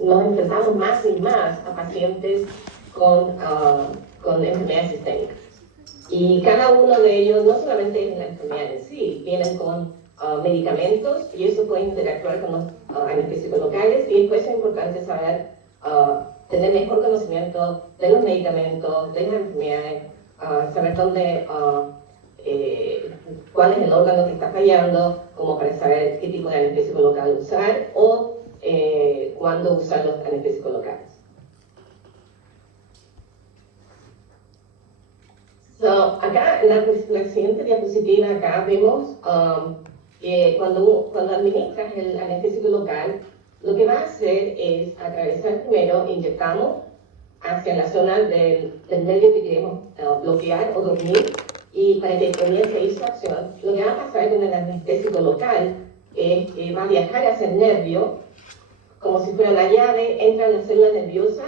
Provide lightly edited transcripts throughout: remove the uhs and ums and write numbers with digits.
nos enfrentamos más y más a pacientes con enfermedades sistémicas. Y cada uno de ellos, no solamente es la enfermedad en sí, vienen con medicamentos y eso puede interactuar con los anestésicos locales, y después es importante saber tener mejor conocimiento de los medicamentos, de las enfermedades, saber cuál es el órgano que está fallando, como para saber qué tipo de anestésico local usar o cuándo usar los anestésicos locales. Acá en la siguiente diapositiva acá vemos que cuando administras el anestésico local, lo que va a hacer es atravesar primero, inyectamos hacia la zona del nervio que queremos bloquear o dormir, y para que comience ahí su acción, lo que va a pasar con el anestésico local es que va a viajar hacia el nervio, como si fuera la llave, entra en la célula nerviosa,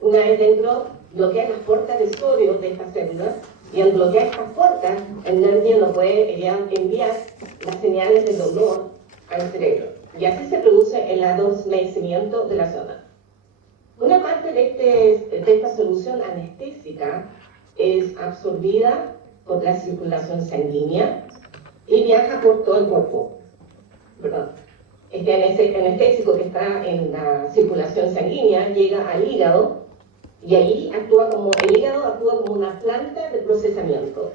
una vez dentro, bloquea las puertas de sodio de esta célula, y al bloquear estas puertas, el nervio no puede enviar las señales de dolor al cerebro. Y así se produce el adormecimiento de la zona. Una parte de esta solución anestésica es absorbida por la circulación sanguínea y viaja por todo el cuerpo. Perdón. Este anestésico que está en la circulación sanguínea llega al hígado, y ahí el hígado actúa como una planta de procesamiento.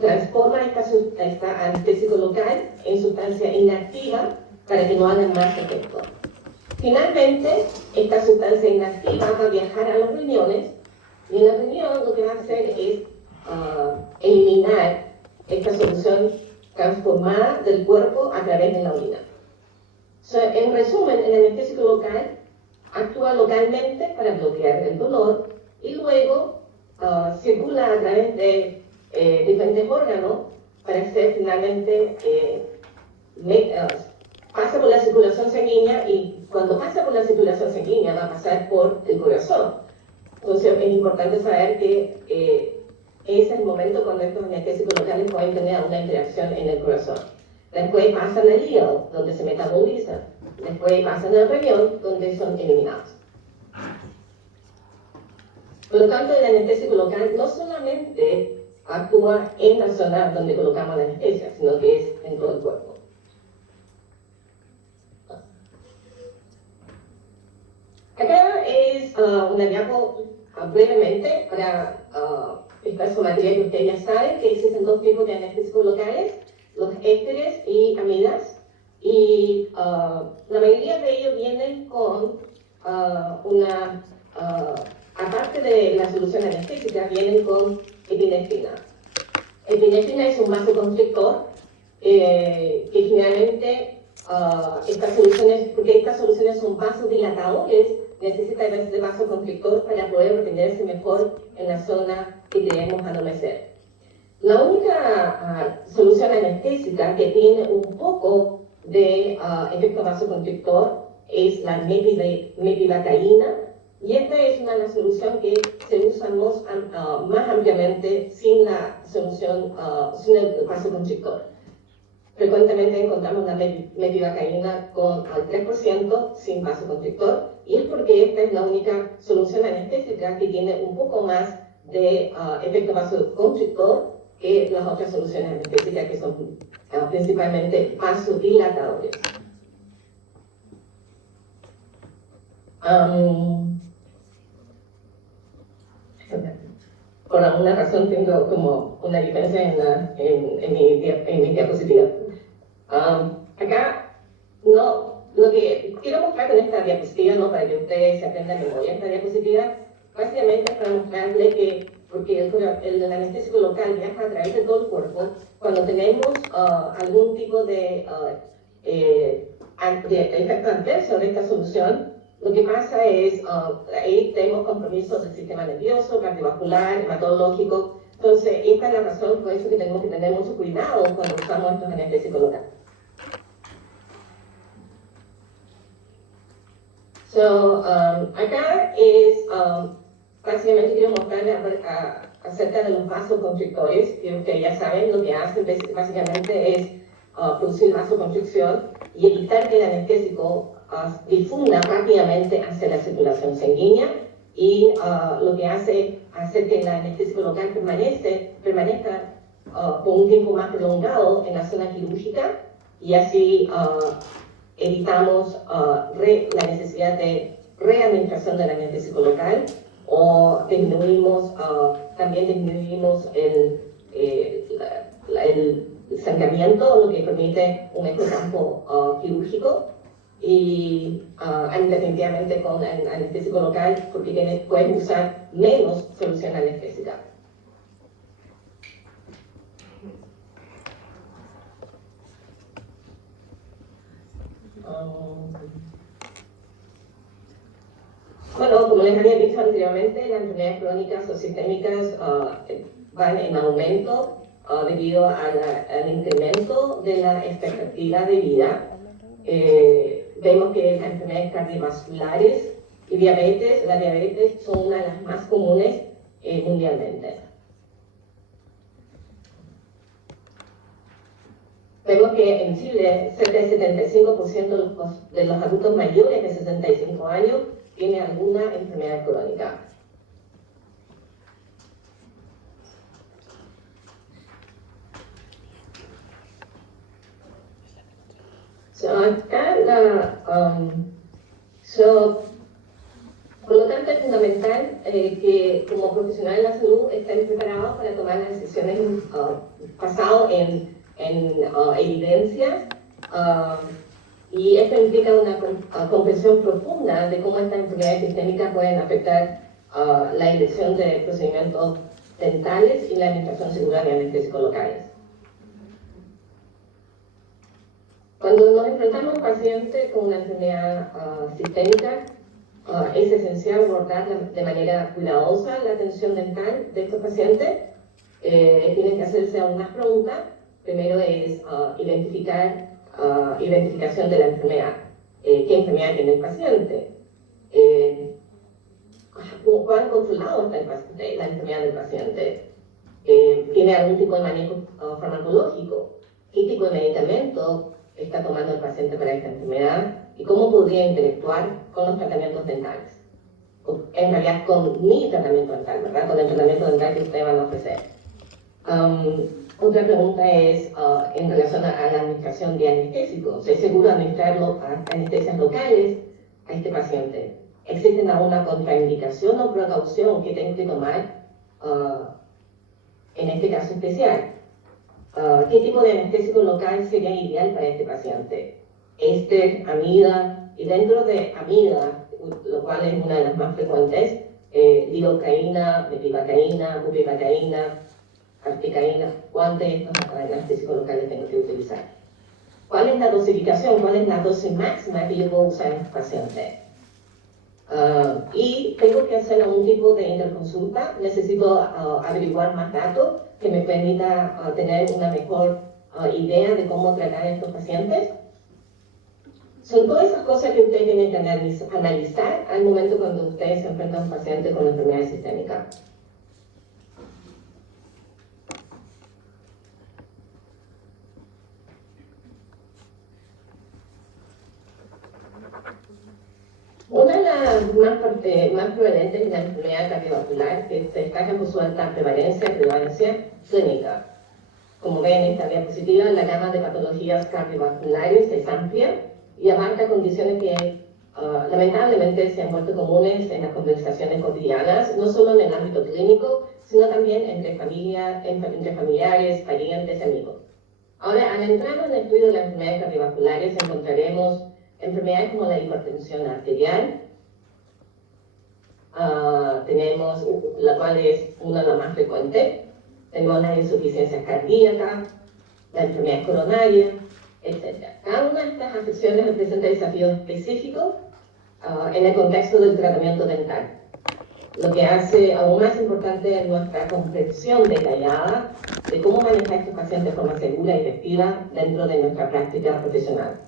Transforma esta anestésico local en sustancia inactiva para que no haga más efecto. Finalmente, esta sustancia inactiva va a viajar a los riñones, y en la riñón lo que va a hacer es eliminar esta solución transformada del cuerpo a través de la orina. En resumen, el anestésico local actúa localmente para bloquear el dolor y luego circula a través de diferentes órganos para ser finalmente pasa por la circulación sanguínea, y cuando pasa por la circulación sanguínea va a pasar por el corazón. Entonces es importante saber que ese es el momento cuando estos anestésicos locales pueden tener una interacción en el corazón. Después pasan al hígado, donde se metabolizan. Después pasan al riñón, donde son eliminados. Por lo tanto, el anestésico local no solamente actúa en la zona donde colocamos la anestesia, sino que es en todo el cuerpo. Acá es una diapo brevemente para explicar su materia que ustedes ya saben, que existen dos tipos de anestésicos locales, los ésteres y amidas, y la mayoría de ellos vienen con aparte de la solución anestésica, vienen con epinefrina. Epinefrina es un vasoconstrictor que generalmente porque estas soluciones son vasodilatadores, necesita de vasoconstrictor para poder retenerse mejor en la zona que queremos adormecer. La única solución anestésica que tiene un poco de efecto vasoconstrictor es la mepivacaína, y esta es una de las soluciones que se usa más ampliamente sin la solución, sin el vasoconstrictor. Frecuentemente encontramos la mepivacaína con al 3% sin vasoconstrictor, y es porque esta es la única solución anestésica que tiene un poco más de efecto vasoconstrictor que las otras soluciones anestésicas, que son principalmente vasodilatadores. Por alguna razón tengo como una diferencia en mi diapositiva. Acá, lo que quiero mostrar con esta diapositiva, para que ustedes se aprendan de memoria esta diapositiva, básicamente es para mostrarle que, porque el anestésico local viaja a través de todo el cuerpo, cuando tenemos algún tipo de efecto adverso de esta solución, lo que pasa es, ahí tenemos compromisos del sistema nervioso, cardiovascular, hematológico. Entonces, esta es la razón por eso que tenemos que tener mucho cuidado cuando usamos estos anestésicos locales. Acá es, básicamente quiero mostrarles acerca de los vasoconstrictores, que ustedes ya saben, lo que hacen básicamente es producir vasoconstricción y evitar que el anestésico difunda rápidamente hacia la circulación sanguínea y lo que hace que el anestésico local permanezca por un tiempo más prolongado en la zona quirúrgica y así evitamos la necesidad de readministración del anestésico local o también disminuimos el sangramiento, lo que permite un ecocampo quirúrgico y definitivamente con el anestésico local porque pueden usar menos solución anestésica. Bueno, como les había dicho anteriormente, las enfermedades crónicas o sistémicas van en aumento debido al incremento de la expectativa de vida. Vemos que las enfermedades cardiovasculares y la diabetes son una de las más comunes mundialmente. Vemos que en Chile cerca del 75% de los adultos mayores de 65 años tienen alguna enfermedad crónica. Por lo tanto, es fundamental que como profesionales de la salud estén preparados para tomar las decisiones basadas en evidencias y esto implica una comprensión profunda de cómo estas enfermedades sistémicas pueden afectar la elección de procedimientos dentales y la administración segura de anestésicos locales. Cuando nos enfrentamos a un paciente con una enfermedad sistémica, es esencial abordar de manera cuidadosa la atención dental de estos pacientes. Tienen que hacerse algunas preguntas. Primero es identificación de la enfermedad. ¿Qué enfermedad tiene el paciente? ¿Cuán controlado está la enfermedad del paciente? ¿Tiene algún tipo de manejo farmacológico? ¿Qué tipo de medicamento está tomando el paciente para esta enfermedad? ¿Y cómo podría interactuar con los tratamientos dentales? En realidad, con mi tratamiento dental, ¿verdad? Con el tratamiento dental que ustedes van a ofrecer. Otra pregunta es en relación a la administración de anestésicos. ¿Es seguro administrar anestesias locales a este paciente? ¿Existe alguna contraindicación o precaución que tengo que tomar en este caso especial? ¿Qué tipo de anestésico local sería ideal para este paciente? Éster, amida, y dentro de amida, lo cual es una de las más frecuentes, lidocaína, metilvacaína, bupivacaína, articaína, ¿cuál de estos anestésicos locales tengo que utilizar? ¿Cuál es la dosificación? ¿Cuál es la dosis máxima que yo puedo usar en este paciente? Y tengo que hacer algún tipo de interconsulta, necesito averiguar más datos que me permita tener una mejor idea de cómo tratar a estos pacientes. Son todas esas cosas que ustedes tienen que analizar al momento cuando ustedes se enfrentan a un paciente con enfermedad sistémica. Una de las más prevalentes es la enfermedad cardiovascular, que se destaca por su alta prevalencia clínica. Como ven en esta diapositiva, la gama de patologías cardiovasculares es amplia y abarca condiciones que lamentablemente se han vuelto comunes en las conversaciones cotidianas, no solo en el ámbito clínico, sino también entre familiares, parientes, amigos. Ahora, al entrar en el estudio de las enfermedades cardiovasculares, encontraremos enfermedades como la hipertensión arterial, tenemos, la cual es una de las más frecuentes, tenemos la insuficiencia cardíaca, la enfermedad coronaria, etc. Cada una de estas afecciones representa desafíos específicos en el contexto del tratamiento dental, lo que hace aún más importante nuestra comprensión detallada de cómo manejar a estos pacientes de forma segura y efectiva dentro de nuestra práctica profesional.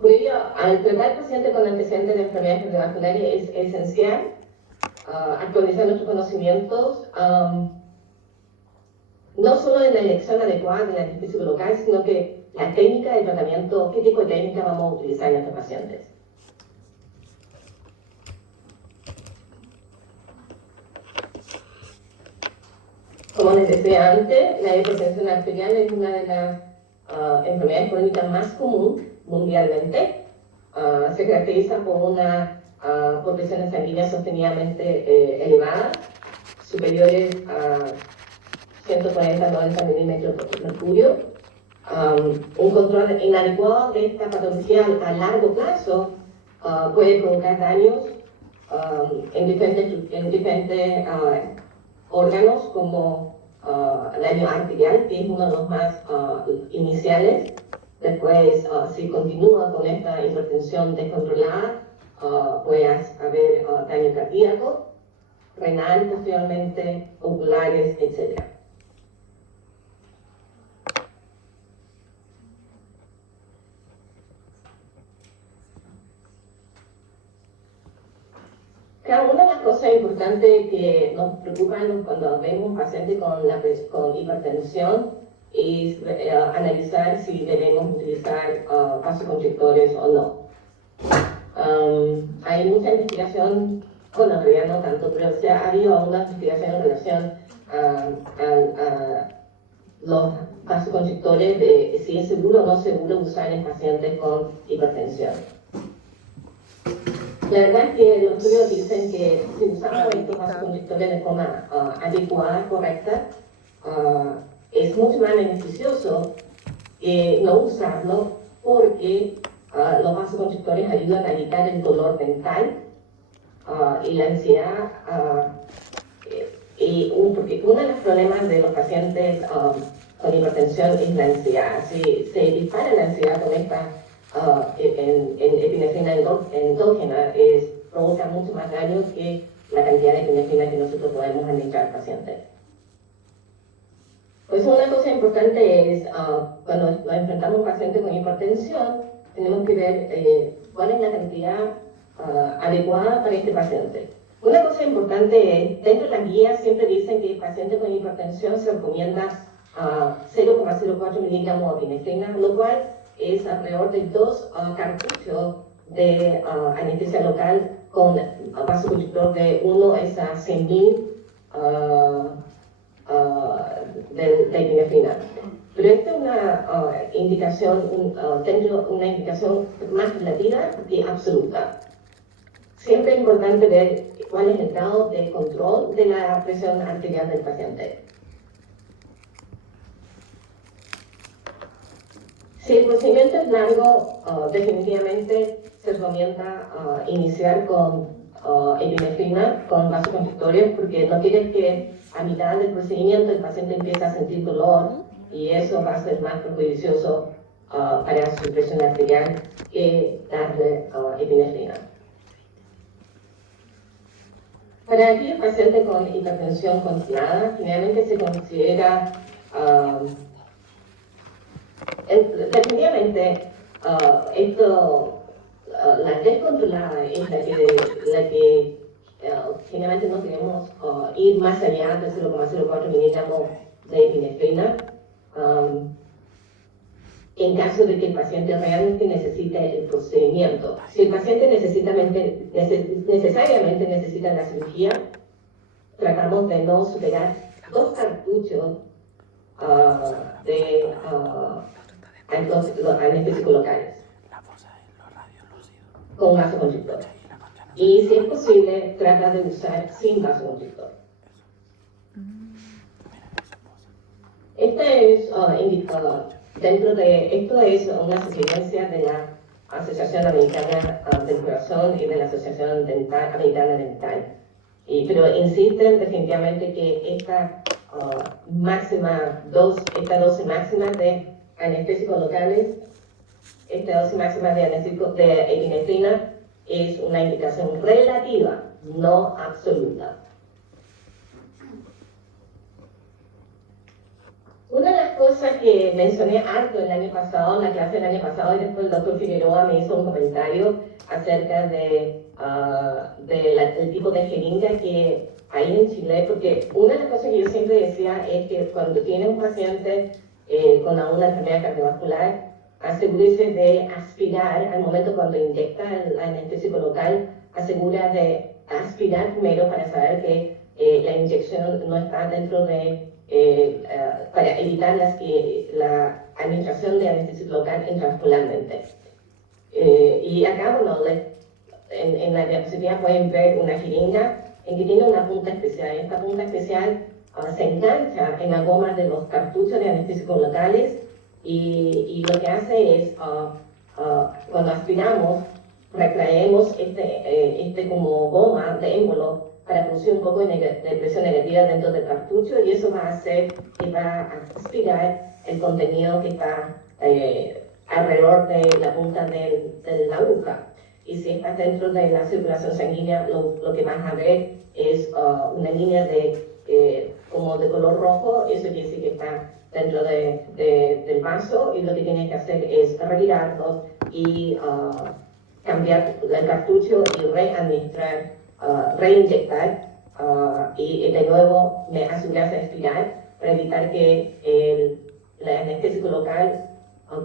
Previo al tratar al paciente con antecedentes de enfermedades cardiovasculares es esencial actualizar nuestros conocimientos, no solo en la elección adecuada del anestésico local, sino que la técnica de tratamiento, qué tipo de técnica vamos a utilizar en estos pacientes. Como les decía antes, la hipertensión arterial es una de las enfermedades crónicas más comunes mundialmente. Se caracteriza por una por presiones sanguíneas sostenidamente elevadas, superiores a 140-90 milímetros de mercurio. Un control inadecuado de esta patología a largo plazo puede provocar daños en diferentes órganos como el daño arterial, que es uno de los más iniciales. Después, si continúa con esta hipertensión descontrolada, puede haber daño cardíaco, renal posteriormente, oculares, etc. Una de las cosas importantes que nos preocupan cuando vemos pacientes con hipertensión es analizar si debemos utilizar vasoconstrictores o no. Hay mucha investigación, bueno, en realidad no tanto, pero ha habido una investigación en relación a los vasoconstrictores, de si es seguro o no seguro usar en pacientes con hipertensión. La verdad es que los estudios dicen que si usamos estos vasoconstrictores de forma adecuada, correcta, es mucho más beneficioso no usarlo porque los vasoconstrictores ayudan a evitar el dolor mental y la ansiedad. Porque uno de los problemas de los pacientes con hipertensión es la ansiedad. Si se dispara la ansiedad con esta en epinefrina endógena, provoca mucho más daño que la cantidad de epinefrina que nosotros podemos administrar al paciente. Pues una cosa importante es, cuando nos enfrentamos a un paciente con hipertensión, tenemos que ver cuál es la cantidad adecuada para este paciente. Una cosa importante es, dentro de las guías siempre dicen que el paciente con hipertensión se recomienda 0,04 miligramos de epinefrina, lo cual es alrededor de 2 cartuchos de anestesia local con vasoconstrictor de 1 a 100.000 de epinefrina. Pero esta es una indicación, una indicación más relativa que absoluta. Siempre es importante ver cuál es el grado de control de la presión arterial del paciente. Si el procedimiento es largo, definitivamente se recomienda iniciar con epinefrina, con vasoconstrictores, porque no quieres que a mitad del procedimiento el paciente empiece a sentir dolor y eso va a ser más perjudicioso para su presión arterial que darle epinefrina. Para aquellos pacientes con hipertensión controlada, generalmente se considera definitivamente la descontrolada es la que generalmente no queremos ir más allá de 0,04 miligramos de epinefrina en caso de que el paciente realmente necesite el procedimiento. Si el paciente necesariamente necesita la cirugía, tratamos de no superar 2 cartuchos de anestésicos locales con vasoconstrictor. Y si es posible, trata de usar sin vasoconstrictor. Esto es una sugerencia de la Asociación Americana del Corazón y de la Asociación Americana Dental. Pero insisten definitivamente que esta dosis máxima de anestésicos locales, esta dosis máxima de epinefrina es una indicación relativa, no absoluta. Una de las cosas que mencioné harto el año pasado, en la clase del año pasado, y después el doctor Figueroa me hizo un comentario acerca del tipo de jeringa que hay en Chile, porque una de las cosas que yo siempre decía es que cuando tienes un paciente con una enfermedad cardiovascular, asegúrese de aspirar al momento cuando inyecta el anestésico local, asegura de aspirar primero para saber que la inyección no está dentro de, para evitar la administración de anestésico local intravascularmente. Y acá, bueno, en la diapositiva pueden ver una jeringa en que tiene una punta especial. Esta punta especial se engancha en la goma de los cartuchos de anestésicos locales y lo que hace es, cuando aspiramos, retraemos este como goma de émbolo para producir un poco de presión negativa dentro del cartucho, y eso va a hacer que va a aspirar el contenido que está alrededor de la punta de la aguja. Y si está dentro de la circulación sanguínea, lo que vas a ver es una línea como de color rojo. Eso quiere decir que está dentro del vaso, y lo que tienes que hacer es retirarlo y cambiar el cartucho y readministrar, reinyectar, y de nuevo me asegurarse de aspirar para evitar que el anestésico local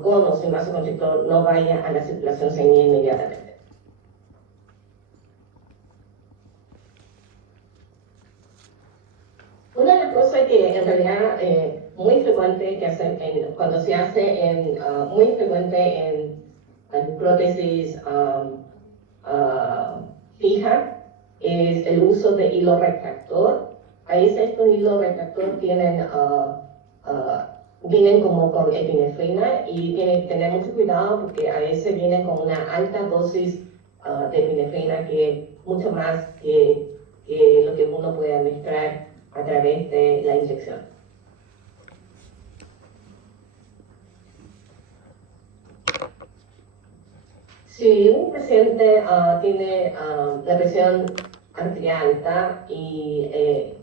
con o sin vasoconstrictor no vaya a la circulación sanguínea inmediatamente. Una de las cosas que en realidad muy frecuente que hacer cuando se hace muy frecuente en prótesis fija es el uso de hilo retractor. A veces estos hilos retractor vienen como con epinefrina, y tienen que tener mucho cuidado porque a veces vienen con una alta dosis de epinefrina, que mucho más que lo que uno puede administrar a través de la inyección. Si un paciente tiene la presión arterial alta y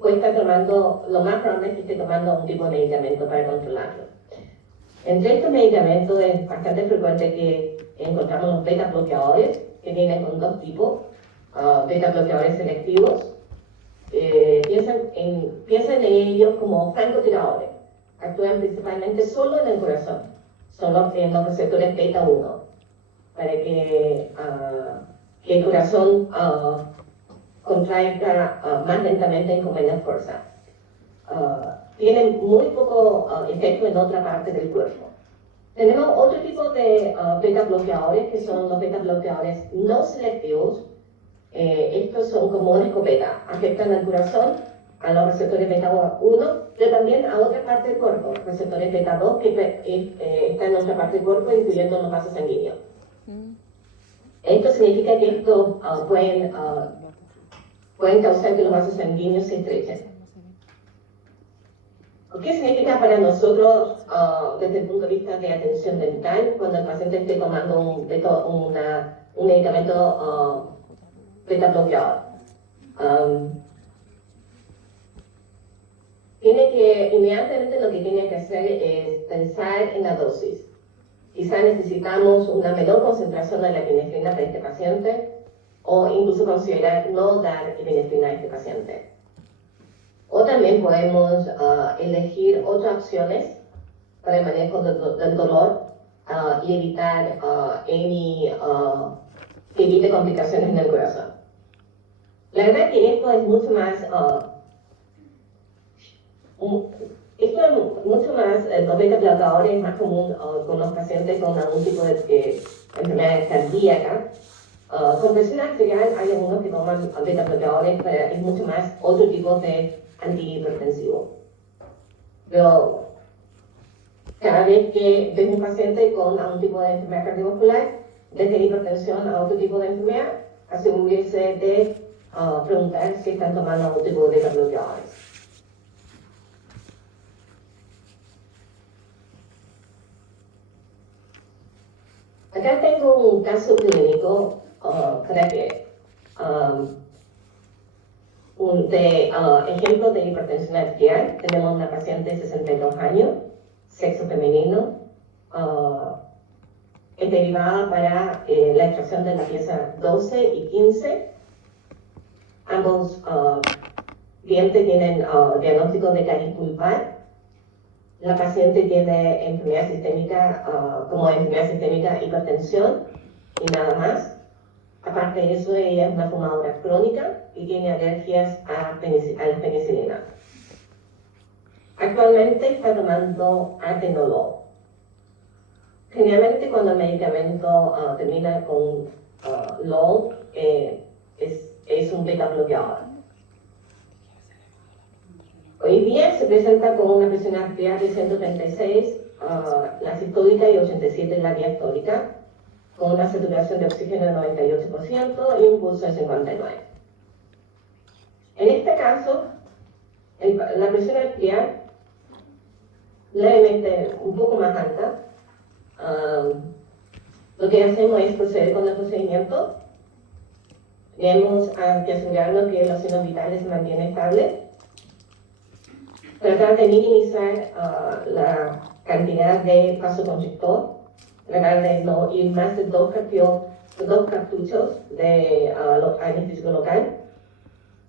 puede estar tomando, lo más probable es que esté tomando un tipo de medicamento para controlarlo. Entre estos medicamentos es bastante frecuente que encontramos los beta bloqueadores, que vienen con dos tipos, beta bloqueadores selectivos. Piensan en ellos como francotiradores. Actúan principalmente solo en el corazón. Son los receptores beta 1, para que el corazón contraiga más lentamente y con menos fuerza. Tienen muy poco efecto en otra parte del cuerpo. Tenemos otro tipo de beta bloqueadores, que son los beta bloqueadores no selectivos. Estos son como una escopeta, afectan al corazón, a los receptores beta 1, pero también a otra parte del cuerpo, receptores beta 2 que están en otra parte del cuerpo, incluyendo los vasos sanguíneos. Esto significa que estos pueden causar que los vasos sanguíneos se estrechen. ¿Qué significa para nosotros desde el punto de vista de atención dental cuando el paciente esté tomando un medicamento beta bloqueador? Inmediatamente lo que tiene que hacer es pensar en la dosis. Quizá necesitamos una menor concentración de la epinefrina para este paciente, o incluso considerar no dar epinefrina a este paciente. O también podemos elegir otras opciones para el manejo del dolor y evitar que evite complicaciones en el corazón. La verdad que esto es mucho más, los beta bloqueadores es más común con los pacientes con algún tipo de enfermedad cardíaca. Con presión arterial hay algunos que toman beta bloqueadores, pero es mucho más otro tipo de antihipertensivo. Pero cada vez que ves un paciente con algún tipo de enfermedad cardiovascular, desde la hipertensión a otro tipo de enfermedad, asegúrese de preguntar si están tomando algún tipo de beta bloqueadores. Acá tengo un caso clínico para que ejemplo de hipertensión arterial. Tenemos una paciente de 62 años, sexo femenino, es derivada para la extracción de la pieza 12 y 15. Ambos dientes tienen diagnóstico de caries pulpar. la paciente tiene enfermedad sistémica, como enfermedad sistémica, hipertensión y nada más. Aparte de eso, ella es una fumadora crónica y tiene alergias a la penicilina. Actualmente está tomando atenolol. Generalmente cuando el medicamento termina con LOL, es un beta bloqueador. Hoy día se presenta con una presión arterial de 136, la sistólica, y 87 la diastólica, con una saturación de oxígeno del 98% y un pulso de 59. En este caso, la presión arterial levemente un poco más alta. Lo que hacemos es proceder con el procedimiento. Tenemos que asegurarnos que los signos vitales se mantienen estables. Tratar de minimizar la cantidad de vasoconstrictor. Tratar de no ir más de dos cartuchos de anestésico local.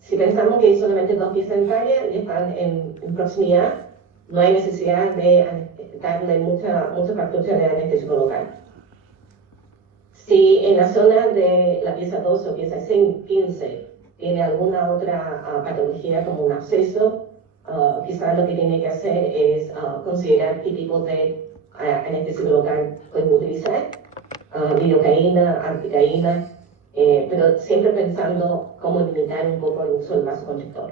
Si pensamos que hay solamente 2 piezas dentarias y están en proximidad, no hay necesidad de darle muchos cartuchos de anestésico local. Si en la zona de la pieza 2 o pieza 15 tiene alguna otra patología como un absceso, quizás lo que tiene que hacer es considerar qué tipo de anestésico local pueden utilizar, lidocaína, articaína, pero siempre pensando cómo limitar un poco el uso del vasoconstrictor.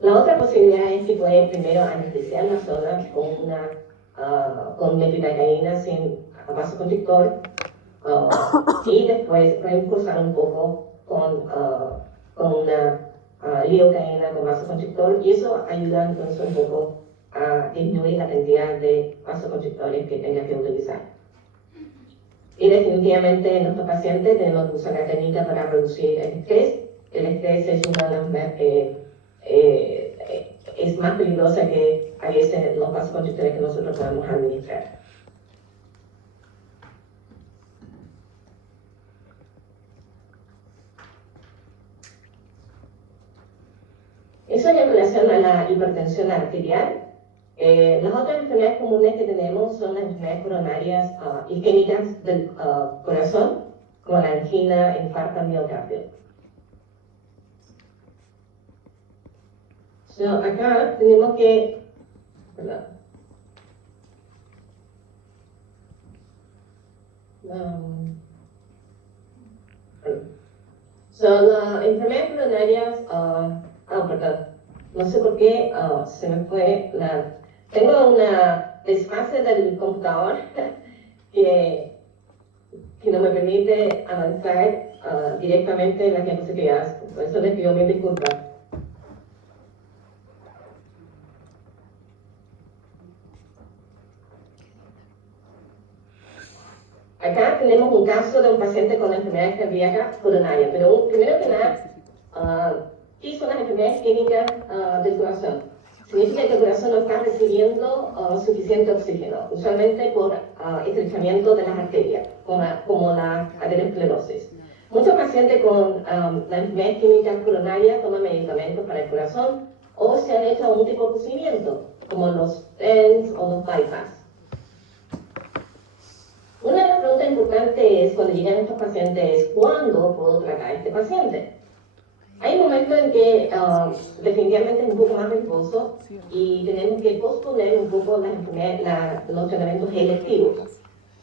La otra posibilidad es que puede primero anestesiar la zona con metildacaína sin vasoconstrictor y después reemplazar un poco con una lidocaína con vasoconstrictor, y eso ayuda entonces un poco a disminuir la cantidad de vasoconstrictores que tenga que utilizar. Y definitivamente en nuestros pacientes tenemos que usar la técnica para reducir el estrés. El estrés es una de las es más peligrosa que a veces los vasoconstrictores que nosotros podemos administrar. Eso es en relación a la hipertensión arterial. Las otras enfermedades comunes que tenemos son las enfermedades coronarias isquémicas del corazón, como la angina, infarto, miocardio. Acá tenemos que, perdón. Las enfermedades coronarias, perdón, no sé por qué se me fue tengo una desfase del computador que no me permite avanzar directamente en las diapositivas, por eso les pido mil disculpas. Acá tenemos un caso de un paciente con enfermedades cardíacas coronarias, pero primero que nada, ¿qué son las enfermedades isquémicas del corazón? Significa que el corazón no está recibiendo suficiente oxígeno, usualmente por estrechamiento de las arterias, como la aterosclerosis. Muchos pacientes con la enfermedad isquémica coronaria toman medicamentos para el corazón o se han hecho algún tipo de procedimiento, como los stents o los bypass. Una de las preguntas importantes cuando llegan estos pacientes es ¿cuándo puedo tratar a este paciente? Hay momentos en que definitivamente es un poco más riesgoso y tenemos que posponer un poco los tratamientos electivos.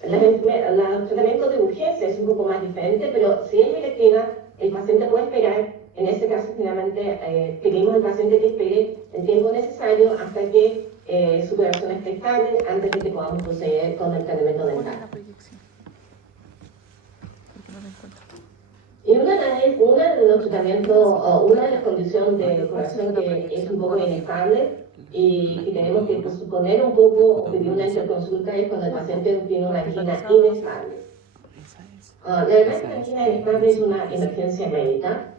Los tratamientos de urgencia es un poco más diferente, pero si es electiva, el paciente puede esperar. En ese caso, finalmente, pedimos al paciente que espere el tiempo necesario hasta que su corazón esté estable, antes de que podamos proceder con el tratamiento dental. Y una de los tratamientos, una de las condiciones del corazón que es un poco inestable y que tenemos que suponer un poco o pedir una interconsulta es cuando el paciente tiene una angina inestable. La verdad es que la angina inestable es una emergencia médica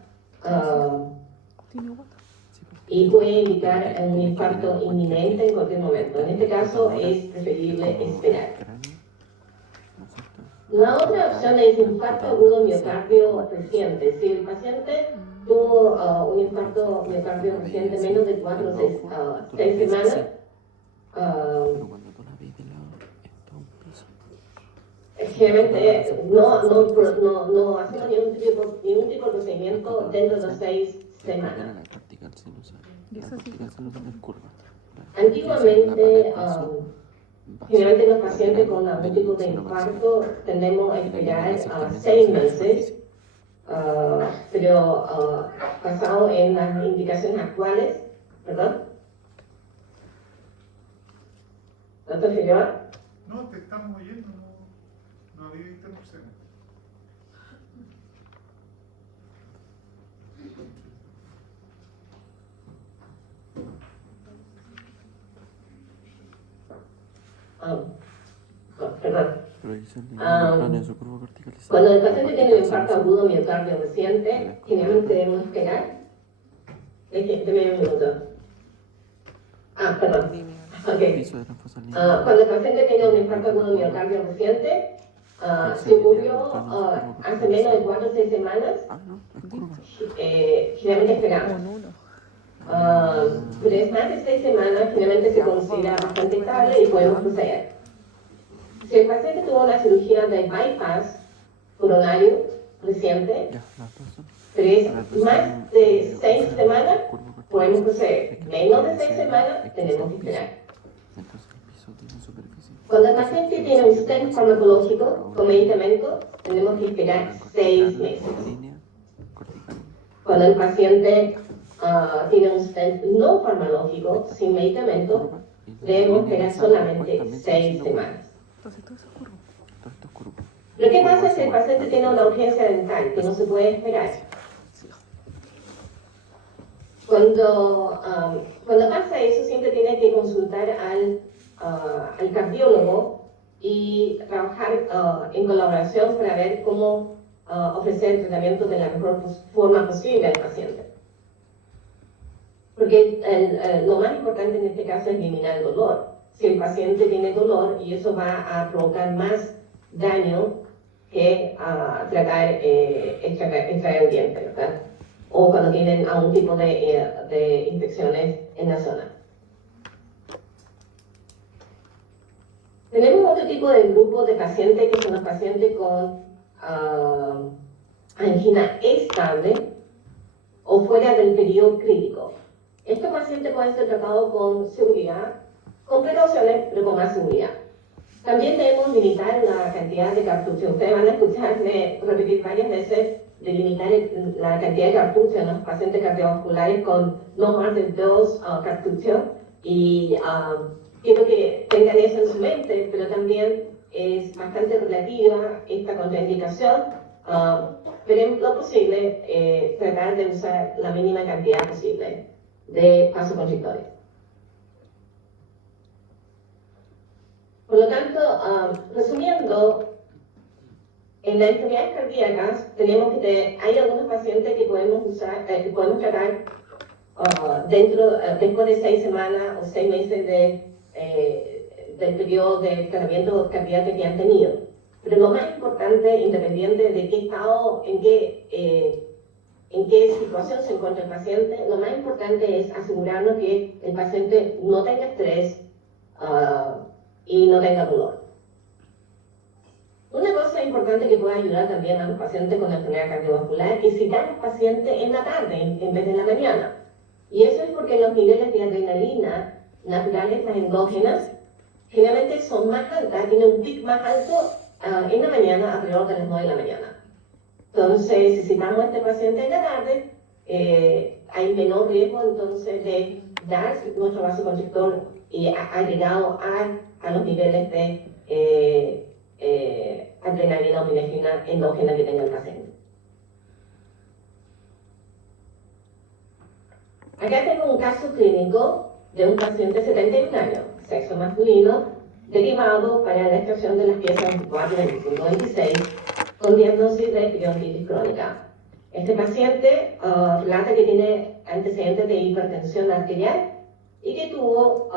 y puede indicar un infarto inminente en cualquier momento. En este caso es preferible esperar. La otra opción es infarto agudo miocardio reciente. Si el paciente tuvo un infarto miocardio reciente menos de 4 o 6 semanas. Pero cuando tú la ves de lado, está un piso. Generalmente no hacemos ningún tipo de procedimiento dentro de 6 semanas. La cortical sinusal. La cortical sinusal es curva. Antiguamente, generalmente los pacientes con algún tipo de infarto tendemos a esperar 6 meses, pero basado en las indicaciones actuales, ¿perdón? ¿Doctor Figueroa? No, te estamos oyendo, no había interrupción. Perdón. Cuando Cuando el paciente tiene un infarto agudo miocardio reciente, generalmente debemos esperar. Deme un minuto. Perdón. Okay. Cuando el paciente tiene un infarto agudo miocardio reciente, se ocurrió hace menos de 4 o 6 semanas, generalmente esperamos. Pero es más de 6 semanas, generalmente se considera bastante estable y podemos proceder. Si el paciente tuvo una cirugía de bypass coronario reciente, pero es más de 6 semanas, podemos proceder. Menos de 6 semanas, tenemos que esperar. Cuando el paciente tiene un stent farmacológico con medicamento, tenemos que esperar 6 meses. Cuando el paciente tiene un stent no farmacológico sin medicamento, debemos esperar solamente 6 semanas. Entonces todo eso es curvo. Todo esto es curvo. Lo que pasa es que el paciente tiene una urgencia dental que no se puede esperar. Cuando pasa eso, siempre tiene que consultar al cardiólogo y trabajar en colaboración para ver cómo ofrecer el tratamiento de la mejor forma posible al paciente. Porque lo más importante en este caso es eliminar el dolor. Si el paciente tiene dolor, y eso va a provocar más daño que tratar extraer el diente, ¿verdad? O cuando tienen algún tipo de infecciones en la zona. Tenemos otro tipo de grupo de pacientes que son los pacientes con angina estable o fuera del periodo crítico. Estos pacientes pueden ser tratados con seguridad, con precauciones, pero con más seguridad. También debemos limitar la cantidad de cartuchos. Ustedes van a escucharme repetir varias veces de limitar la cantidad de cartuchos en los pacientes cardiovasculares con no más de 2 cartuchos. Y quiero que tengan eso en su mente, pero también es bastante relativa esta contraindicación. Pero en lo posible, tratar de usar la mínima cantidad posible de vasoconstrictores. Por lo tanto, resumiendo, en las enfermedades cardíacas hay algunos pacientes que podemos usar, que podemos tratar después de 6 semanas o 6 meses del periodo de tratamiento cardíaco que han tenido. Pero lo más importante, independiente de qué estado, en qué situación se encuentra el paciente, lo más importante es asegurarnos que el paciente no tenga estrés y no tenga dolor. Una cosa importante que puede ayudar también a los pacientes con enfermedad cardiovascular es citar al paciente en la tarde en vez de en la mañana. Y eso es porque los niveles de adrenalina naturales, las endógenas, generalmente son más altas, tienen un pic más alto en la mañana, alrededor de las 9 de la mañana. Entonces, si citamos a este paciente en la tarde, hay menor riesgo entonces de dar nuestro vasoconstrictor agregado a los niveles de adrenalina o epinefrina endógena que tenga el paciente. Acá tengo un caso clínico de un paciente de 71 años, sexo masculino, derivado para la extracción de las piezas 24, 25, 26, con diagnóstico de periodontitis crónica. Este paciente relata que tiene antecedentes de hipertensión arterial y que tuvo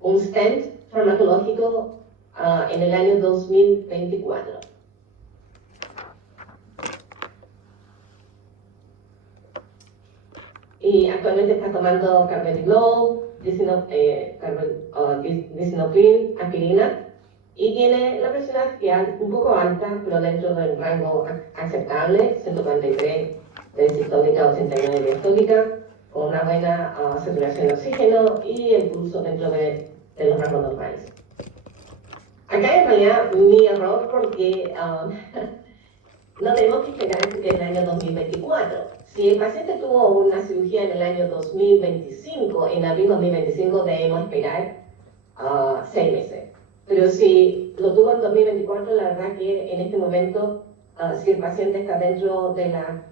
un stent farmacológico en el año 2024. y actualmente está tomando carvedilol, disinofil, aspirina, y tiene la presión arterial un poco alta, pero dentro del rango aceptable, 143 de sistólica, 89 de diastólica, con una buena saturación de oxígeno y el pulso dentro de los rangos normales. Acá en realidad mi error porque no tenemos que esperar hasta el año 2024. Si el paciente tuvo una cirugía en el año 2025, en abril 2025 debemos esperar 6 meses. Pero si lo tuvo en 2024, la verdad que en este momento, si el paciente está dentro de la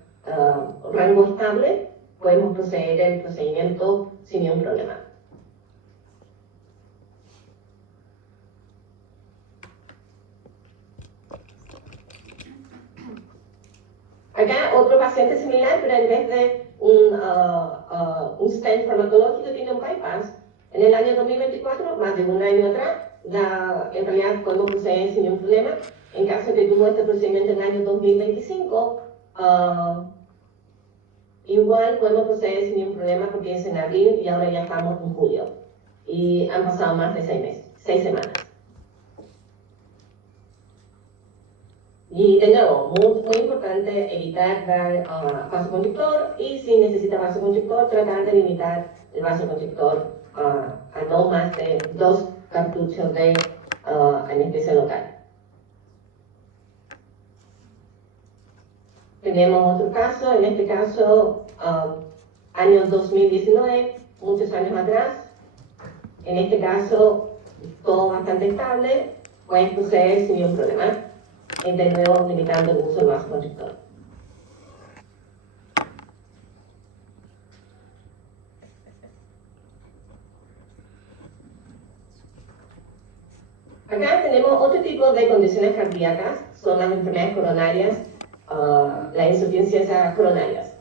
rango estable, podemos proceder el procedimiento sin ningún problema. Acá otro paciente similar, pero en vez de un stent farmacológico tiene un bypass. En el año 2024, más de un año atrás, en realidad podemos proceder sin ningún problema. En caso de que tuvo este procedimiento en el año 2025, igual podemos proceder sin ningún problema porque es en abril y ahora ya estamos en julio. Y han pasado más de 6 semanas. Y de nuevo, muy importante evitar dar vasoconstrictor y si necesita vasoconstrictor, tratar de limitar el vasoconstrictor a no más de 2 cartuchos de anestesia local. Tenemos otro caso, en este caso, año 2019, muchos años atrás. En este caso, todo bastante estable, pueden proceder sin ningún problema. Y de nuevo limitando el uso del vasoconstrictor. Acá tenemos otro tipo de condiciones cardíacas, son las enfermedades coronarias, la insuficiencia coronarias.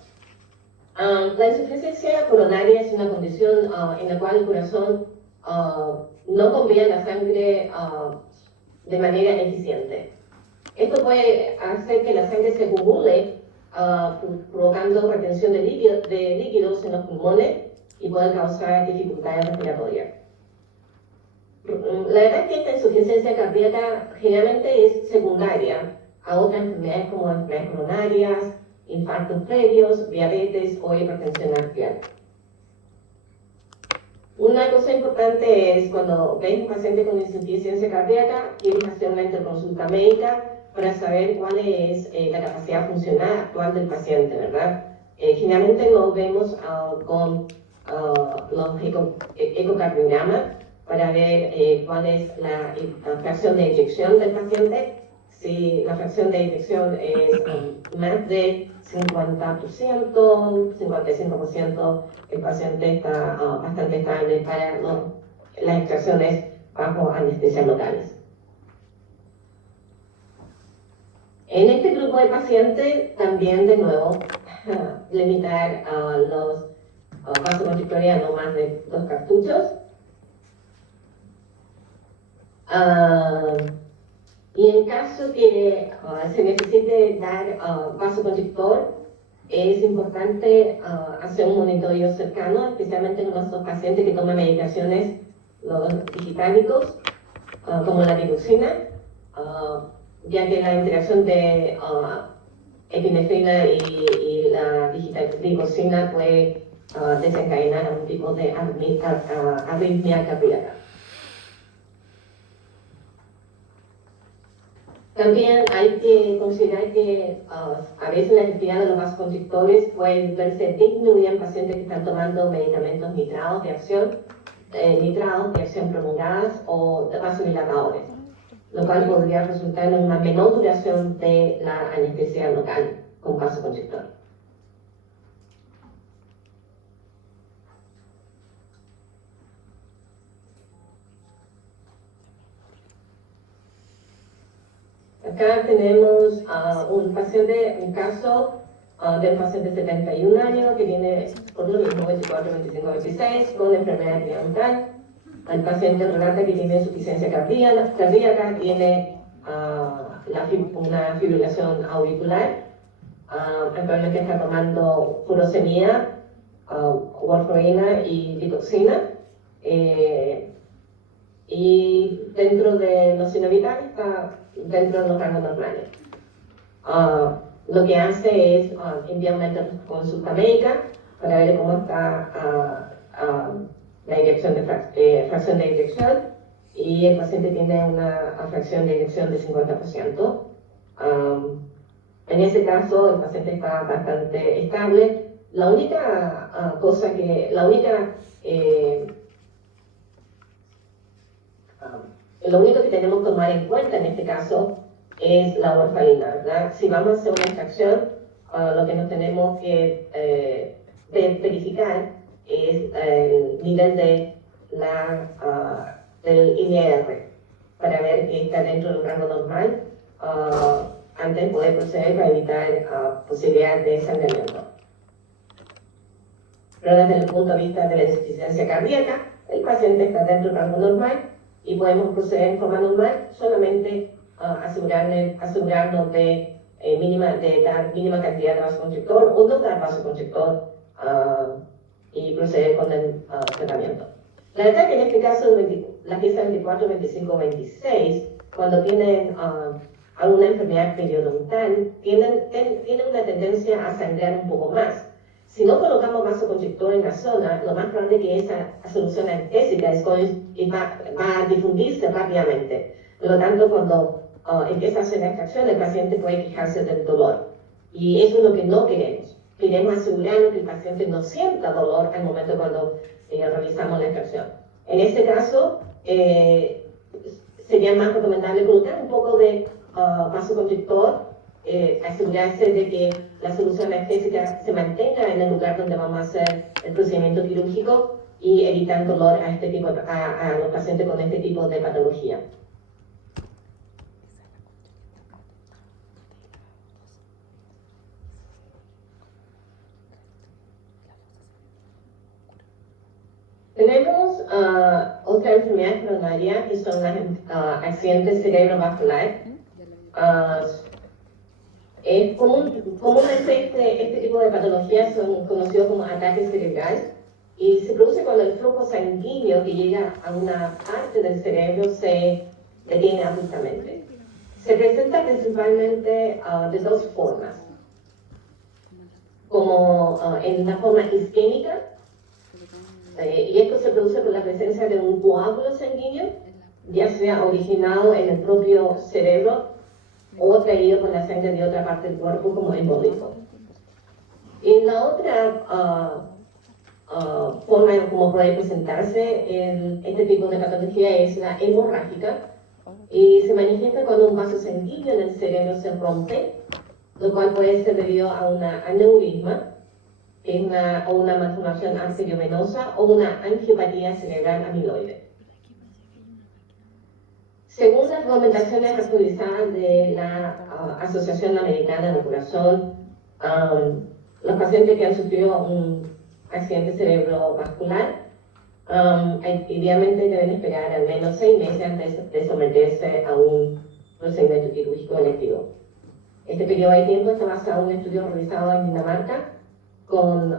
La insuficiencia coronaria es una condición en la cual el corazón no bombea la sangre de manera eficiente. Esto puede hacer que la sangre se acumule, provocando retención de líquidos en los pulmones y puede causar dificultades respiratorias. La verdad es que esta insuficiencia cardíaca generalmente es secundaria a otras enfermedades como enfermedades coronarias, infartos previos, diabetes o hipertensión arterial. Una cosa importante es cuando ves un paciente con insuficiencia cardíaca, tienes que hacer una interconsulta médica para saber cuál es la capacidad funcional actual del paciente, ¿verdad? Generalmente lo vemos con los ecocardiogramas para ver cuál es la fracción de eyección del paciente. Si la fracción de eyección es más de 50%, 55%, el paciente está bastante estable para las extracciones bajo anestesias locales. En este grupo de pacientes, también de nuevo, limitar los vasoconstrictores a no más de 2 cartuchos. Y en caso que se necesite dar vasoconstrictor, es importante hacer un monitoreo cercano, especialmente en nuestros pacientes que toman medicaciones, los digitálicos, como la digoxina, ya que la interacción de epinefrina y la digoxina puede desencadenar algún tipo de arritmia cardíaca. También hay que considerar que a veces la efectividad de los vasoconstrictores puede verse disminuida en pacientes que están tomando medicamentos nitrados de acción prolongadas o vasodilatadores, lo cual podría resultar en una menor duración de la anestesia local con vasoconstrictor. Acá tenemos un caso de un paciente de 71 años que tiene por lo mismo 24, 25, 26 con enfermedad periodontal. El paciente relata que tiene insuficiencia cardíaca, tiene una fibrilación auricular, actualmente está tomando furosemida warfarina y digoxina. Y dentro de los sinovital está dentro de los rangos normales. Lo que hace es enviar una consulta médica para ver cómo está la inyección fracción de inyección, y el paciente tiene una fracción de inyección de 50%. En ese caso el paciente está bastante estable. La única lo único que tenemos que tomar en cuenta en este caso es la warfarina, ¿verdad? Si vamos a hacer una extracción, lo que nos tenemos que verificar es el nivel de del INR para ver que está dentro del rango normal antes de poder proceder para evitar posibilidad de sangramiento. Pero desde el punto de vista de la insuficiencia cardíaca, el paciente está dentro del rango normal y podemos proceder en forma normal, solamente asegurarnos de dar mínima cantidad de vasoconstrictor o no dar vasoconstrictor y proceder con el tratamiento. La verdad que en este caso, la pieza 24, 25, 26, cuando tienen alguna enfermedad periodontal, tienen una tendencia a sangrar un poco más. Si no colocamos vasoconstrictor en la zona, lo más probable es que esa solución anestésica va a difundirse rápidamente. Por lo tanto, cuando empieza a hacer la extracción, el paciente puede quejarse del dolor. Y eso es lo que no queremos. Queremos asegurarnos que el paciente no sienta dolor al momento cuando realizamos la extracción. En este caso, sería más recomendable colocar un poco de vasoconstrictor, asegurarse de que la solución anestésica se mantenga en el lugar donde vamos a hacer el procedimiento quirúrgico y evitar dolor a los pacientes con este tipo de patología. Tenemos otra enfermedad coronaria que son las accidentes cerebrovasculares. Comúnmente este tipo de patologías son conocidos como ataques cerebrales y se produce cuando el flujo sanguíneo que llega a una parte del cerebro se detiene abruptamente. Se presenta principalmente de dos formas, como en una forma isquémica, y esto se produce por la presencia de un coágulo sanguíneo, ya sea originado en el propio cerebro o traído por la sangre de otra parte del cuerpo como embólico. Y la otra forma como puede presentarse este tipo de patología es la hemorrágica, y se manifiesta cuando un vaso sanguíneo en el cerebro se rompe, lo cual puede ser debido a una aneurisma, o una malformación arteriovenosa o una angiopatía cerebral amiloide. Según las recomendaciones actualizadas de la Asociación Americana del Corazón, los pacientes que han sufrido un accidente cerebrovascular idealmente deben esperar al menos 6 meses antes de someterse a un procedimiento quirúrgico electivo. Este periodo de tiempo está basado en un estudio realizado en Dinamarca con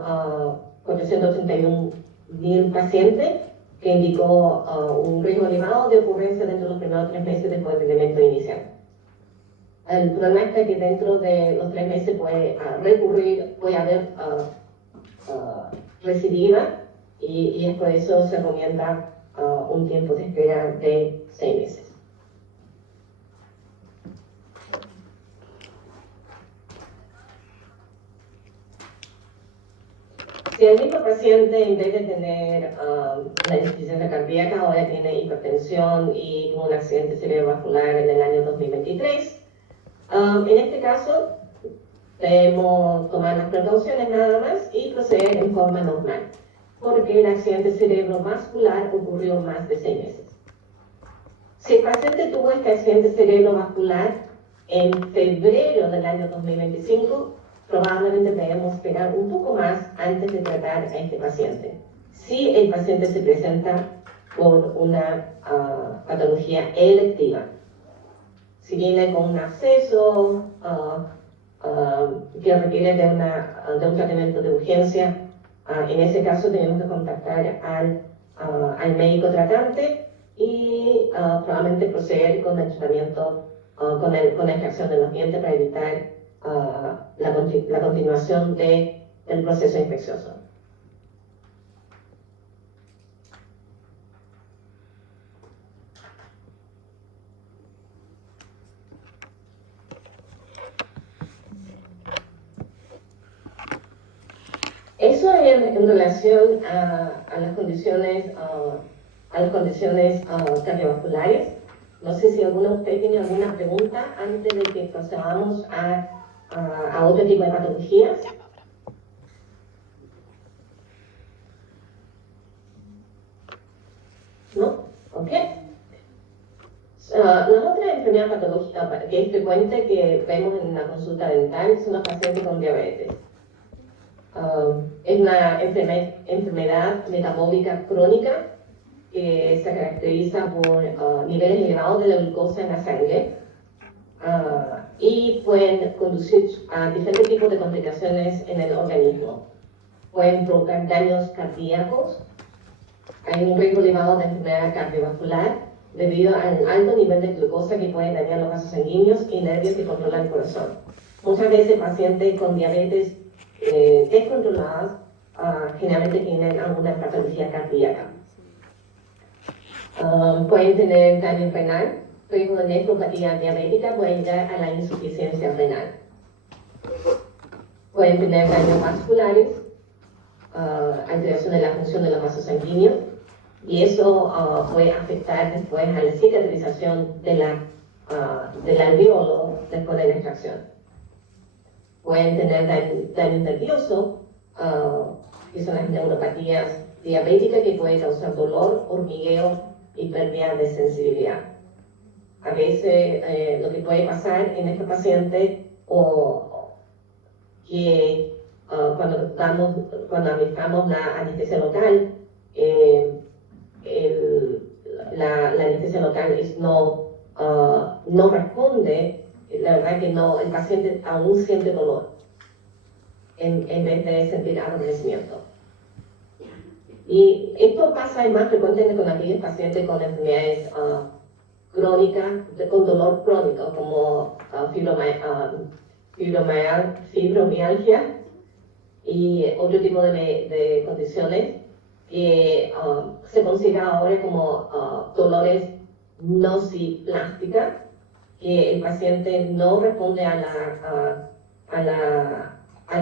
481.000 pacientes, que indicó un riesgo elevado de ocurrencia dentro de los primeros 3 meses después del evento inicial. El problema es que dentro de los 3 meses puede haber recidiva, y es por eso se recomienda un tiempo de espera de 6 meses. Si el mismo paciente, en vez de tener una insuficiencia cardíaca, ahora tiene hipertensión y tuvo un accidente cerebrovascular en el año 2023, en este caso debemos tomar las precauciones nada más y proceder en forma normal, porque el accidente cerebrovascular ocurrió más de 6 meses. Si el paciente tuvo este accidente cerebrovascular en febrero del año 2025, probablemente debemos esperar un poco más antes de tratar a este paciente. Si el paciente se presenta por una patología electiva, si viene con un absceso que requiere de un tratamiento de urgencia, En ese caso tenemos que contactar al médico tratante y probablemente proceder con el tratamiento, con la extracción de los dientes para evitar la continuación del proceso infeccioso. Eso en relación a las condiciones, cardiovasculares. No sé si alguno de ustedes tiene alguna pregunta antes de que procedamos a otro tipo de patologías. ¿No? ¿Ok? Las otras enfermedades patológicas que es frecuente que vemos en la consulta dental son los pacientes con diabetes. Es una enfermedad metabólica crónica que se caracteriza por niveles elevados de la glucosa en la sangre y pueden conducir a diferentes tipos de complicaciones en el organismo. Pueden provocar daños cardíacos, hay un riesgo elevado de enfermedad cardiovascular debido al alto nivel de glucosa que puede dañar los vasos sanguíneos y nervios que controlan el corazón. Muchas veces pacientes con diabetes descontroladas generalmente tienen alguna patología cardíaca. Pueden tener daño renal, riesgo de nefropatía diabética puede llegar a la insuficiencia renal. Pueden tener daños vasculares, alteración de la función de los vasos sanguíneos, y eso puede afectar después a la cicatrización del alveolo después de la extracción. Pueden tener daño nervioso, que son las neuropatías diabéticas que pueden causar dolor, hormigueo y pérdida de sensibilidad. A veces lo que puede pasar en estos pacientes que cuando administramos la anestesia local, la anestesia local no responde, la verdad que no, el paciente aún siente dolor en vez de sentir adormecimiento. Y esto pasa es más frecuente con aquellos pacientes con enfermedades crónicas, con dolor crónico, como fibromialgia y otro tipo de condiciones que se considera ahora como dolores nociplásticas, que el paciente no responde al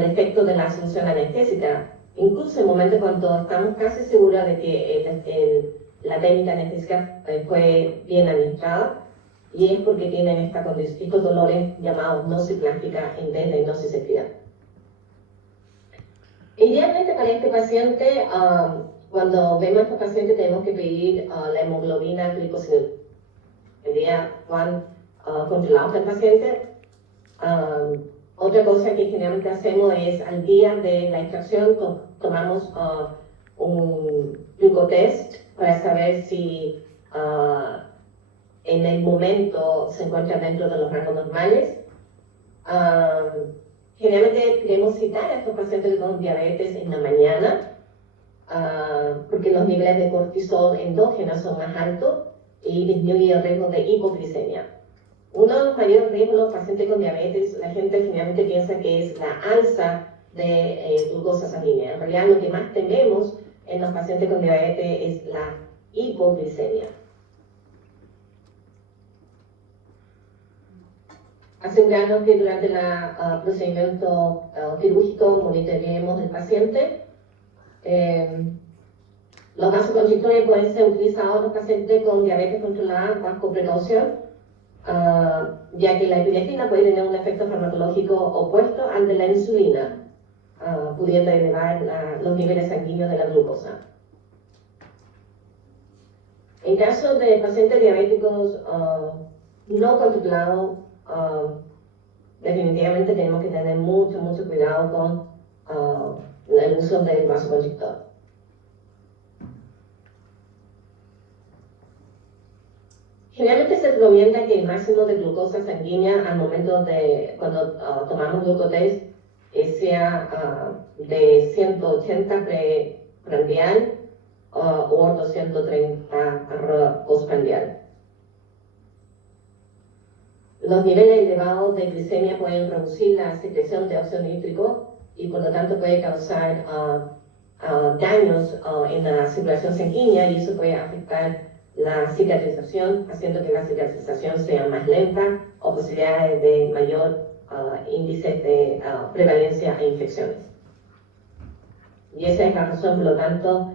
efecto de la solución anestésica, incluso en momentos cuando estamos casi seguros de que la técnica anestésica fue bien administrada, y es porque tienen estos dolores llamados nociplástica en vez de nociceptiva. Idealmente para este paciente, cuando vemos a este paciente tenemos que pedir la hemoglobina glicosilada controlada del paciente. Otra cosa que generalmente hacemos es al día de la extracción tomamos un glucotest para saber si en el momento se encuentra dentro de los rangos normales. Generalmente queremos citar a estos pacientes con diabetes en la mañana porque los niveles de cortisol endógeno son más altos y disminuye el riesgo de hipoglicemia. Uno de los mayores riesgos de los pacientes con diabetes, la gente generalmente piensa que es la alza de glucosa sanguínea. En realidad lo que más tememos en los pacientes con diabetes es la hipoglicemia. Asegurarnos que durante el procedimiento quirúrgico monitoreemos el paciente. Los vasoconstrictores pueden ser utilizados en los pacientes con diabetes controlada bajo precaución, ya que la epinefrina puede tener un efecto farmacológico opuesto al de la insulina, pudiendo elevar los niveles sanguíneos de la glucosa. En caso de pacientes diabéticos no controlados, definitivamente tenemos que tener mucho cuidado con el uso del vasoconstrictor. Generalmente se recomienda que el máximo de glucosa sanguínea al momento de cuando tomamos glucotest sea de 180 preprandial o 230 postprandial. Los niveles elevados de glicemia pueden reducir la secreción de óxido nítrico y por lo tanto puede causar daños en la circulación sanguínea y eso puede afectar la cicatrización, haciendo que la cicatrización sea más lenta o posibilidades de mayor índice de prevalencia e infecciones. Y esa es la razón, por lo tanto,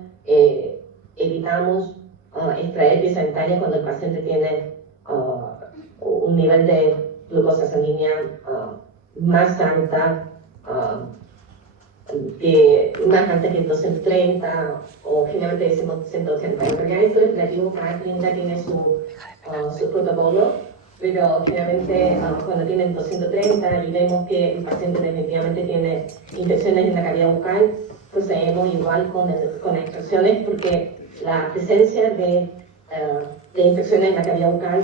evitamos extraer pieza dentaria cuando el paciente tiene un nivel de glucosa sanguínea más alta, más alta que 230 o generalmente decimos 180. En realidad esto es relativo, cada clínica tiene su protocolo, pero generalmente cuando tienen 230 y vemos que el paciente definitivamente tiene infecciones en la cavidad bucal, procedemos igual con extracciones porque la presencia de infecciones en la cavidad bucal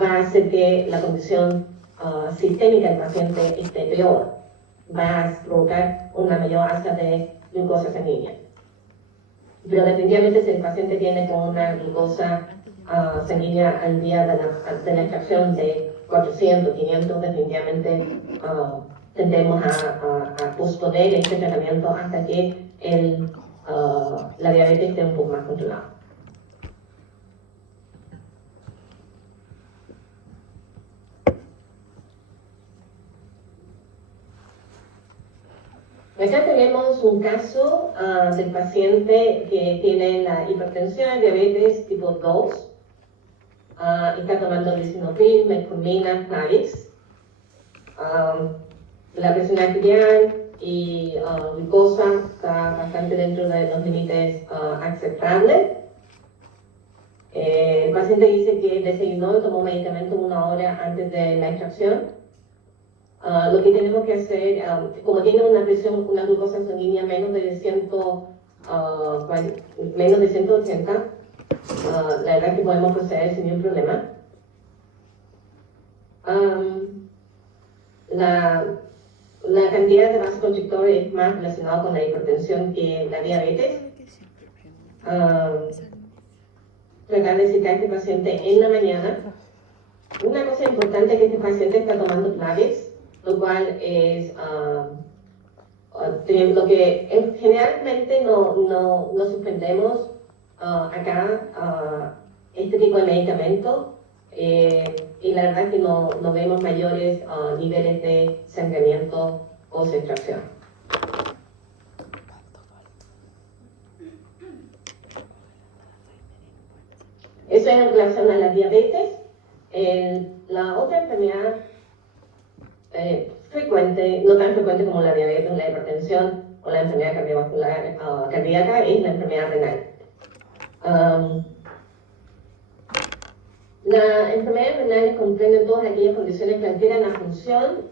va a hacer que la condición sistémica del paciente esté peor, va a provocar una mayor alza de glucosa sanguínea. Pero definitivamente si el paciente tiene con una glucosa sanguínea al día de la extracción de 400, 500, definitivamente tendemos a posponer este tratamiento hasta que la diabetes esté un poco más controlada. Acá tenemos un caso del paciente que tiene la hipertensión y diabetes tipo 2. Está tomando lisinopril, metformina, Plavix. La presión arterial y glucosa está bastante dentro de los límites aceptables. El paciente dice que desayunó y tomó medicamento 1 hora antes de la extracción. Lo que tenemos que hacer, como tiene una glucosa sanguínea menos de 180, la verdad que podemos proceder sin ningún problema. La cantidad de vasoconstrictor es más relacionada con la hipertensión que la diabetes. Tratar de citar a este paciente en la mañana. Una cosa importante es que este paciente está tomando Plavix, lo cual es lo que generalmente no suspendemos acá este tipo de medicamento y la verdad es que no vemos mayores niveles de sangramiento post extracción. Eso es en relación a la diabetes. La otra enfermedad frecuente, no tan frecuente como la diabetes, la hipertensión o la enfermedad cardiovascular cardíaca, es la enfermedad renal. La enfermedad renal comprende todas aquellas condiciones que alteran la función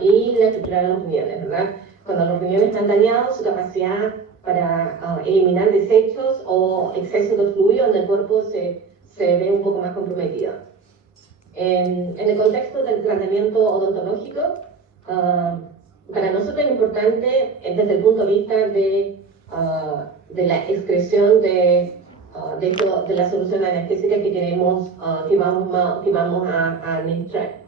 y la estructura de los riñones, ¿verdad? Cuando los riñones están dañados, su capacidad para eliminar desechos o exceso de fluido en el cuerpo se ve un poco más comprometida. En el contexto del tratamiento odontológico, para nosotros es importante desde el punto de vista de la excreción de la solución anestésica que vamos a administrar.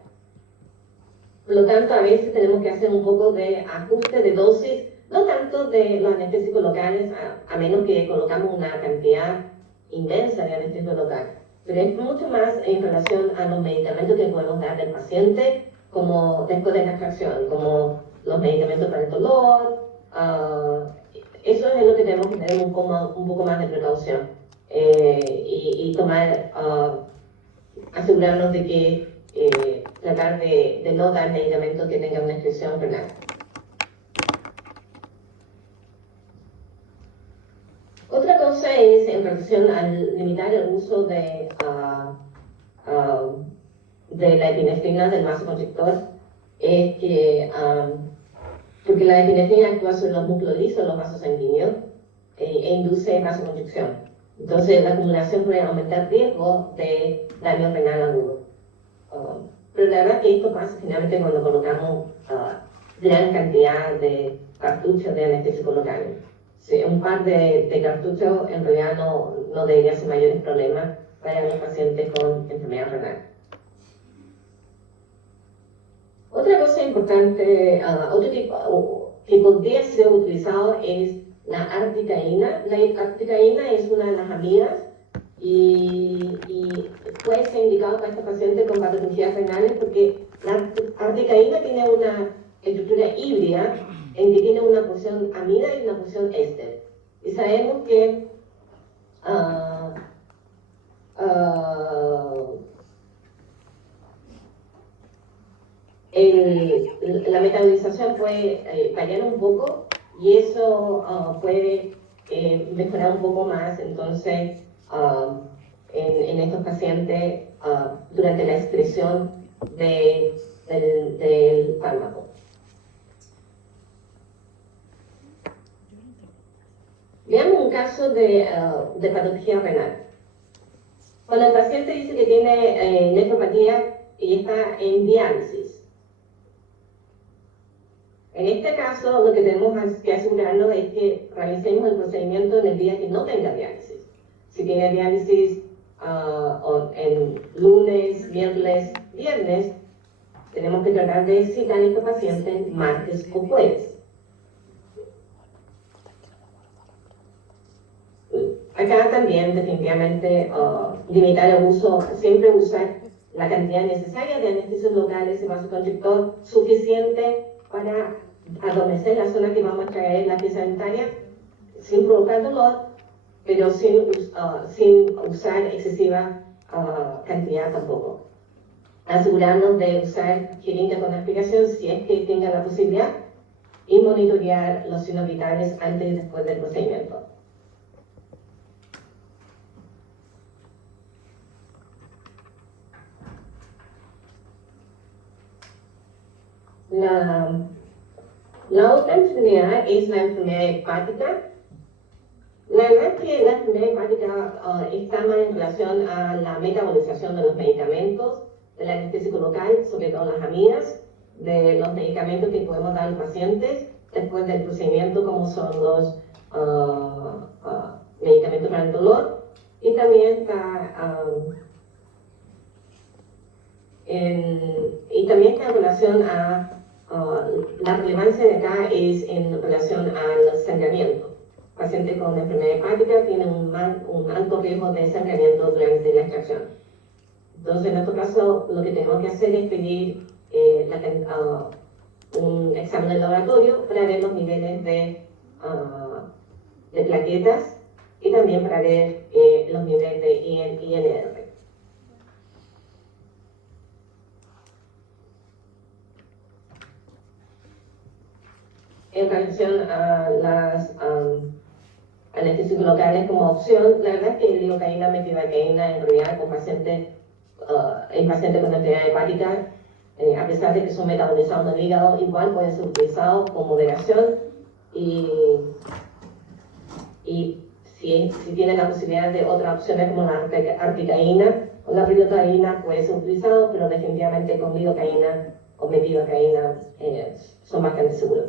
Por lo tanto, a veces tenemos que hacer un poco de ajuste de dosis, no tanto de los anestésicos locales, a menos que colocamos una cantidad inmensa de anestésico local, pero es mucho más en relación a los medicamentos que podemos dar al paciente como después de la extracción, como los medicamentos para el dolor. Eso es lo que tenemos que tener un poco más de precaución y tomar, asegurarnos de que tratar de no dar medicamentos que tengan una excreción renal. Otra cosa es en relación al limitar el uso de la epinefrina del vasoconstrictor, es que porque la epinefrina actúa sobre los músculos lisos, los vasos sanguíneos, e induce vasoconstricción. Entonces la acumulación puede aumentar el riesgo de daño renal agudo. pero la verdad que esto pasa generalmente cuando colocamos gran cantidad de cartuchos de anestésico local. Sí, un par de cartuchos en realidad no debería ser mayores problemas para los pacientes con enfermedad renal. Otra cosa importante, otro tipo que podría ser utilizado es la articaína. La articaína es una de las amigas y puede ser indicado para estos pacientes con patologías renales porque la articaína tiene una estructura híbrida en que tiene una porción amida y una porción éster. Y sabemos que la metabolización puede variar un poco y eso puede mejorar un poco más entonces en estos pacientes durante la excreción del fármaco. Veamos un caso de patología renal. Cuando el paciente dice que tiene nefropatía y está en diálisis, en este caso, lo que tenemos que asegurarnos es que realicemos el procedimiento en el día que no tenga diálisis. Si tiene diálisis en lunes, miércoles, viernes, tenemos que tratar de citar a este paciente martes o jueves. Acá también, definitivamente, limitar el uso, siempre usar la cantidad necesaria de anestesios locales y vasoconstrictor suficiente para adormecer la zona que vamos a traer la pieza dentaria sin provocar dolor, pero sin usar excesiva cantidad tampoco. Asegurarnos de usar jeringa con aspiración si es que tenga la posibilidad y monitorear los signos vitales antes y después del procedimiento. La otra enfermedad es la enfermedad hepática. La verdad es que la enfermedad hepática está más en relación a la metabolización de los medicamentos, del anestésico local, sobre todo las amigas, de los medicamentos que podemos dar a los pacientes después del procedimiento, como son los medicamentos para el dolor, y también está en relación a la relevancia de acá es en relación al sangramiento. El paciente con enfermedad hepática tiene un alto riesgo de sangramiento durante la extracción. Entonces, en nuestro caso, lo que tenemos que hacer es pedir un examen de laboratorio para ver los niveles de plaquetas y también para ver los niveles de INR. En relación a las anestésicos locales como opción, la verdad es que lidocaína, metilocaína, en realidad en pacientes con enfermedad hepática, a pesar de que son metabolizados en el hígado, igual pueden ser utilizados con moderación y si tienen la posibilidad de otras opciones como la articaína o la lidocaína puede ser utilizado, pero definitivamente con lidocaína o metilocaína son bastante seguros.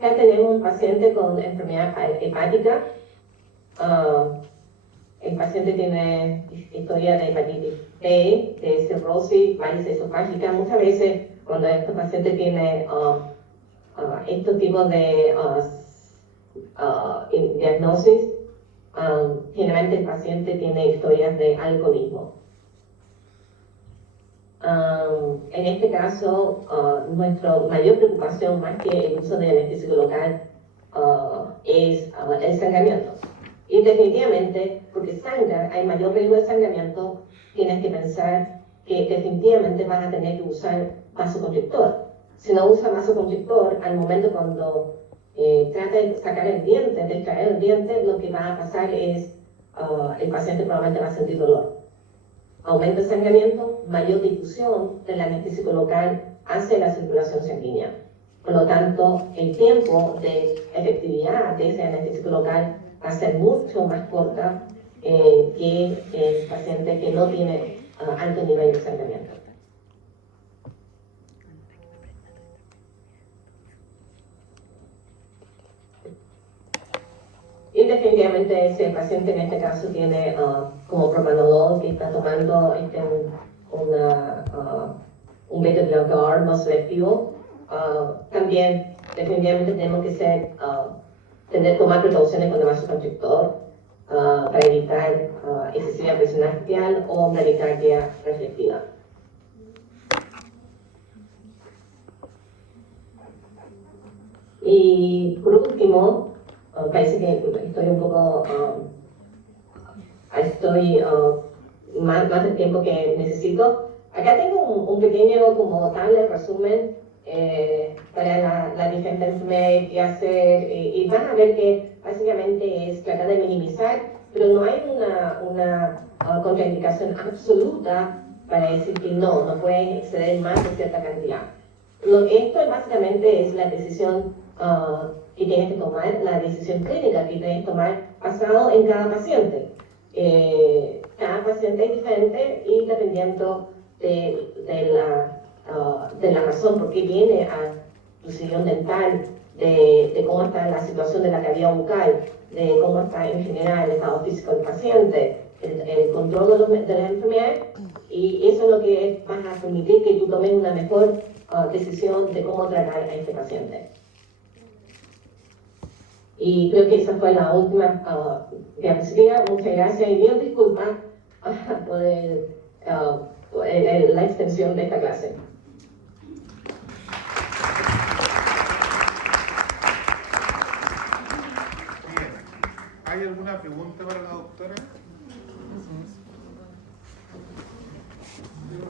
Ya tenemos un paciente con enfermedad hepática. El paciente tiene historia de hepatitis B, de cirrosis, varices esofágica. Muchas veces cuando este paciente tiene estos tipos de diagnosis, generalmente el paciente tiene historias de alcoholismo. En este caso, nuestra mayor preocupación, más que el uso de anestésico local, es el sangramiento. Y definitivamente, porque sangra, hay mayor riesgo de sangramiento, tienes que pensar que definitivamente vas a tener que usar vasoconstrictor. Si no usa vasoconstrictor, al momento cuando trata de sacar el diente, de extraer el diente, lo que va a pasar es el paciente probablemente va a sentir dolor. Aumento de sangramiento, mayor difusión del anestésico local hacia la circulación sanguínea. Por lo tanto, el tiempo de efectividad de ese anestésico local va a ser mucho más corta que el paciente que no tiene alto nivel de sangramiento. Y definitivamente si el paciente en este caso tiene como propranolol que está tomando un beta-bloqueador no selectivo, también definitivamente tenemos que tomar precauciones con el vasoconstrictor para evitar excesiva presión arterial o bradicardia reflexiva. Y por último, parece que estoy un poco, más del tiempo que necesito. Acá tengo un pequeño como tal de resumen para la diferente enfermedad que hacer y van a ver que básicamente es tratar de minimizar, pero no hay una contraindicación absoluta para decir que no puedes exceder más de cierta cantidad. Esto básicamente es la decisión que tienes que tomar, la decisión clínica que tienes que tomar basado en cada paciente. Cada paciente es diferente y dependiendo de la razón por qué viene a tu sillón dental, de cómo está la situación de la cavidad bucal, de cómo está en general el estado físico del paciente, el control de la enfermedad, y eso es lo que va a permitir que tú tomes una mejor decisión de cómo tratar a este paciente. Y creo que esa fue la última diapositiva. Muchas gracias y mil disculpas por la extensión de esta clase. Bien, ¿hay alguna pregunta para la doctora?